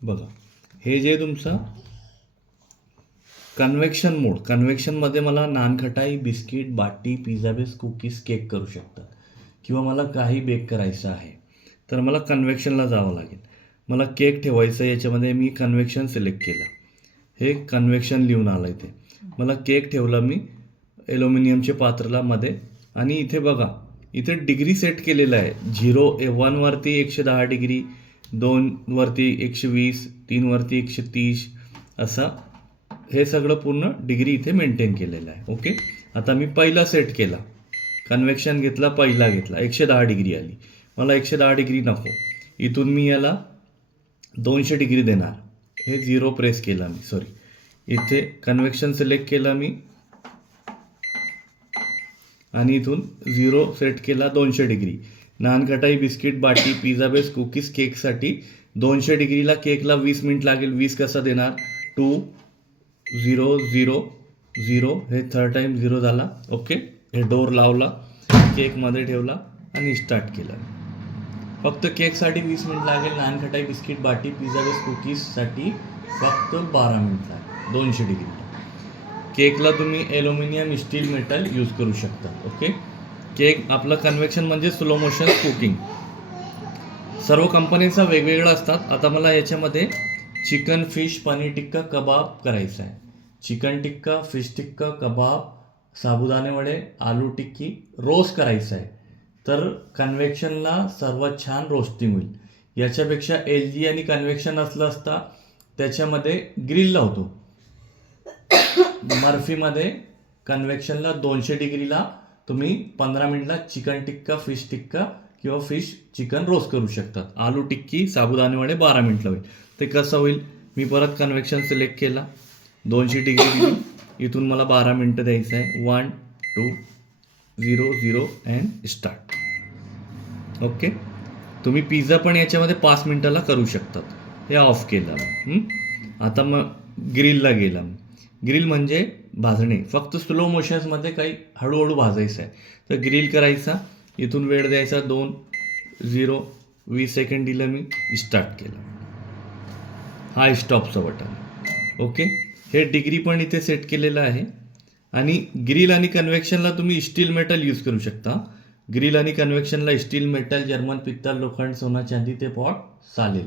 बघा, हे जे तुमचं कन्व्हेक्शन मोड, कन्व्हेक्शनमध्ये मला नानखटाई, बिस्किट, बाटी, पिझ्झा बेस, कुकीज, केक करू शकतात किंवा मला काही बेक करायचं आहे तर मला कन्व्हेक्शनला जावं लागेल. मला केक ठेवायचं आहे, याच्यामध्ये मी कन्व्हेक्शन सिलेक्ट केलं, हे कन्व्हेक्शन लिहून आलं इथे. मला केक ठेवला मी ॲल्युमिनियमच्या पात्राला मध्ये, आणि इथे बघा, इथे डिग्री सेट केलेलं आहे. 1वरती 110 डिग्री, 2वरती 120, 3वरती 130, असं हे सगळं पूर्ण डिग्री इथे मेंटेन केलेलं आहे. ओके, आता मी पहिला सेट केला, कन्व्हेक्शन घेतला, पहिला घेतला, 110 डिग्री आली. मला 110 डिग्री नको, इथून मी याला 200 डिग्री देणार. हे 0 प्रेस केला मी, सॉरी, इथे कन्व्हेक्शन सिलेक्ट केला मी आणि इथून 0 सेट केला, 200 डिग्री. नानखटाई, बिस्किट, बाटी, पिझ्झा बेस, कुकीज, केकसाठी 200 डिग्रीला केकला 20 मिनिट लागेल. 20 कसा देणार? 2 0 0 0, हे थर्ड टाईम 0 झाला. ओके, हे डोर लावला, केकमध्ये ठेवला आणि स्टार्ट केला. फक्त केकसाठी 20 मिनिट लागेल. नानखटाई, बिस्किट, बाटी, पिझ्झा बेस, कुकीजसाठी फक्त 12 मिनिट लागेल 200 डिग्री. केकला तुम्ही ॲल्युमिनियम, स्टील, मेटल यूज करू शकता. ओके, केक आपलं कन्व्हेक्शन म्हणजे स्लो मोशन कुकिंग. सर्व कंपनीचा वेगवेगळं असतात. आता मला याच्यामध्ये चिकन, फिश, पनीर टिक्का, कबाब करायचं आहे. चिकन टिक्का, फिश टिक्का, कबाब, साबुदाणे वडे, आलू टिक्की, रोस्ट करायचं आहे. तर कन्व्हेक्शनला सर्वात छान रोस्टिंग होईल. याच्यापेक्षा LG आणि कन्व्हेक्शन असलं असता त्याच्यामध्ये ग्रिल लावतो. मर्फीमध्ये कन्व्हेक्शनला 200 डिग्रीला तुम्ही 15 मिनिटला चिकन टिक्का, फिश टिक्का किंवा फिश चिकन रोस्ट करू शकतात. आलू टिक्की, साबुदाणे वडे 12 मिनिटला होईल. ते कसं होईल? मी परत कन्व्हेक्शन सिलेक्ट केला, 200 डिग्री दिली, इथून मला 12 मिनिटं द्यायचं आहे. 1 2 0 0 अँड स्टार्ट. ओके, तुम्ही पिझ्झा पण याच्यामध्ये 5 मिनिटाला करू शकतात. हे ऑफ केलं. आता मग ग्रिलला गेला. ग्रिल म्हणजे भाजणे, फक्त स्लो मोशन्समध्ये काही हळूहळू भाजायचं आहे. तर ग्रिल करायचा, इथून वेळ द्यायचा 2 0 20 सेकंड दिलं मी, स्टार्ट केलं. हा स्टॉपचं बटन. ओके, हे डिग्री पण इथे सेट केलेलं आहे. आणि ग्रिल आणि कन्व्हेक्शनला तुम्ही स्टील मेटल यूज करू शकता. ग्रिल आणि कन्व्हेक्शनला स्टील, मेटल, जर्मन पित्तल, लोखंड, सोना, चांदी ते पॉट चालेल.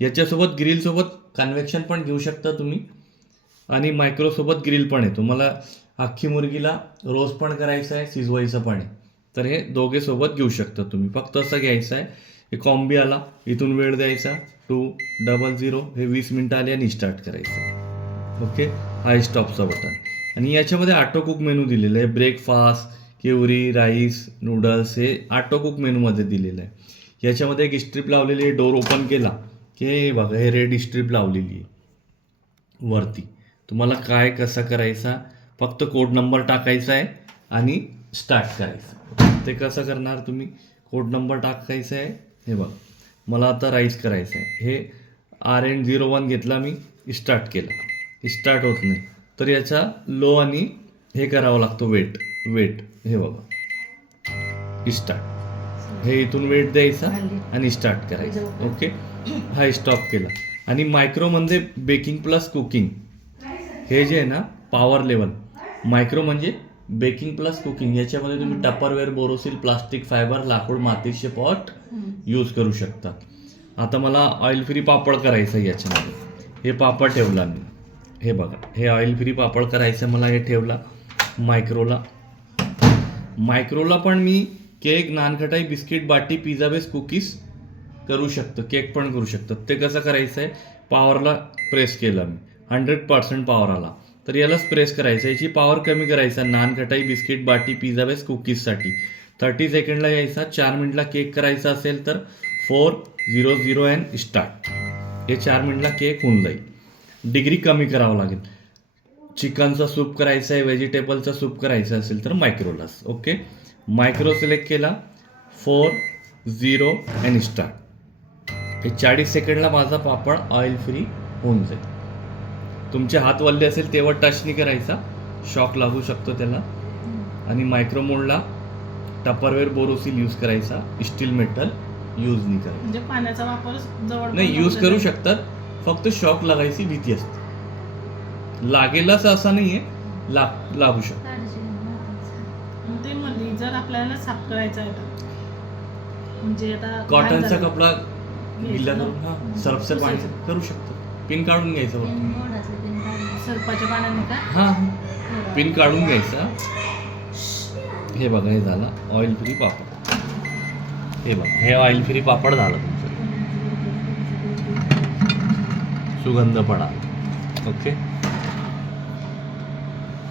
याच्यासोबत ग्रिलसोबत कन्व्हेक्शन पण घेऊ शकता तुम्ही, आणि मायक्रोसोबत ग्रिल पण येतो. मला अख्खी मुर्गीला रोस्ट पण करायचं आहे, शिजवायचं पण आहे, तर हे दोघे सोबत घेऊ शकता तुम्ही. फक्त असं घ्यायचं आहे, हे कॉम्बी आला, इथून वेळ द्यायचा 2 0 हे 20 मिनिटं आली आणि स्टार्ट करायचं. ओके, हा स्टॉपचा बटन. आणि याच्यामध्ये ऑटो कुक मेनू दिलेला आहे. ब्रेकफास्ट, केवरी, राईस, नूडल्स हे ऑटो कुक मेनूमध्ये दिलेलं आहे. याच्यामध्ये एक स्ट्रीप लावलेली आहे. डोर ओपन केला की बघा, हे रेड स्ट्रीप लावलेली आहे वरती. तुम्हाला काय कसा करायचा, फक्त कोड नंबर टाकायचा आहे आणि स्टार्ट करायचं. ते कसं करणार तुम्ही? कोड नंबर टाकायचा आहे. हे बघा, मला आता राईस करायचं आहे. हे RN01 घेतला मी, स्टार्ट केला, स्टार्ट होत नाही. तर याचा लो आणि हे करावं लागतं, वेट. हे बघा, स्टार्ट. हे इथून वेट द्यायचा आणि स्टार्ट करायचं. ओके, हा स्टॉप केला. आणि मायक्रोमध्ये बेकिंग प्लस कुकिंग, हे जे आहे ना पॉवर लेवल, मायक्रो म्हणजे बेकिंग प्लस कुकिंग. याच्यामध्ये तुम्ही टपरवेअर, बोरोसिल, प्लास्टिक, फायबर, लाकूड, मातीचे पॉट यूज करू शकता. आता मला ऑइल फ्री पापड करायचं आहे. याच्यामध्ये हे पापड ठेवला मी. हे बघा, हे ऑइल फ्री पापड करायचं मला. हे ठेवला मायक्रोला पण मी केक, नानखटाई, बिस्किट, बाटी, पिझ्झा बेस, कुकीज करू शकतो, केक पण करू शकतो. ते कसं करायचं आहे? पॉवरला प्रेस केला मी, 100% पॉवर आला, तर यालाच प्रेस करायचं. याची पॉवर कमी करायचा. नानखटाई, बिस्किट, बाटी, पिझ्झा बेस, कुकीजसाठी 30 सेकंडला यायचा. 4 मिनिटला केक करायचा असेल तर 4 0 0 अँड स्टार्ट. हे 4 मिनिटला केक होऊन जाईल. डिग्री कमी करावं लागेल. चिकनचा सूप करायचा आहे, व्हेजिटेबलचा सूप करायचा असेल तर मायक्रोलाच. ओके, मायक्रो सिलेक्ट केला, 4 0 अँड स्टार्ट. हे 40 सेकंडला माझा पापड ऑइल फ्री होऊन जाईल. तुमचे हात वल्ले असेल तेव्हा टचनी करायचा, शॉक लागू शकतो त्याला. आणि मायक्रो मोडला टपरवेअर, बोरोसिल यूज करायचा, स्टील मेटल यूज नाही करायचा. म्हणजे पाण्याचा वापर जवळ नाही यूज करू शकतात, फक्त शॉक लागायची भीती असते. लागेलच असं नाहीये, लागू शकतो. ते मध्ये जर आपल्याला साफ करायचं आहे तर म्हणजे आता कॉटनचा कपडा गिल्ला करून सर्फचं पाणी करू शकतो. पिन काढून घ्यायचं फक्त. सर्पाच्या पाण्याने का हा पिन काढून घ्यायचा. हे बघा हे झालं ऑइल फ्री पापड. हे बघा हे ऑइल फ्री पापड झालं तुमचं. सुगंध पडा. ओके.